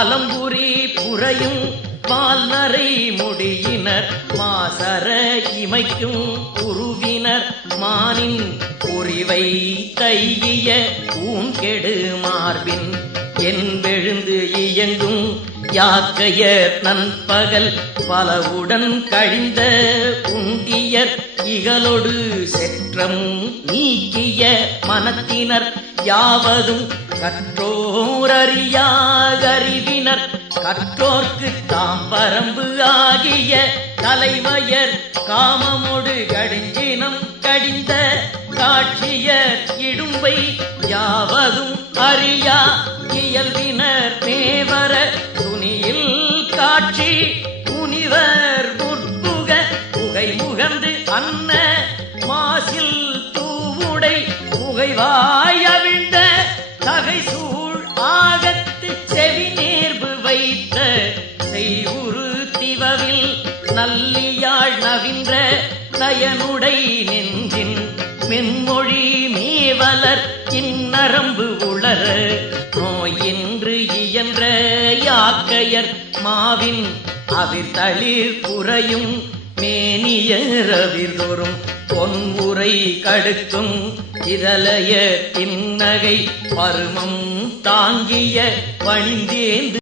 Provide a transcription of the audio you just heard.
வலம்புரி புரையும் பால்நரை முடியினர் மாசர இமைக்கும் உருவினர் மானின் உரிவை தைய ஊன்கெடு மார்பின் என்பெழுந்து இயங்கும் யாக்கையர் நண்பகல் பலவுடன் கழிந்த உண்டியர் இகலொடு செற்றம் நீக்கிய மனத்தினர் யாவதும் கற்றோரறியாகறிவினர் கற்றோர்க்கு தாம் பரம்பு ஆகிய தலைவயர் காமமொடு கடிஞ்சினம் கடிந்த காட்சியர் இடும்பை யாவதும் அறியா இயல்பினர் மேவர துணியில் காட்சி முனிவர் முற்புக புகை முகந்து அன்ன மாசில் தூவுடை புகைவாய் அவிழ்ந்த தகைசூழ் ஆகத்து செவி நேர்பு வைத்த செய்வுறு திவவில் நல்லியாழ் நவின்ற நயனுடை நெஞ்சின் மென்மொழி மேவலர் இந்நரம்பு உளர நோயின்று இயன்ற யாக்கையர் மாவின் அவிர்தளிர் புரையும் மேனியர் அவிர்தொறும் பொன்முறை கடுக்கும் இதழைய தின்னகை பருமம் தாங்கிய பணிந்தேந்து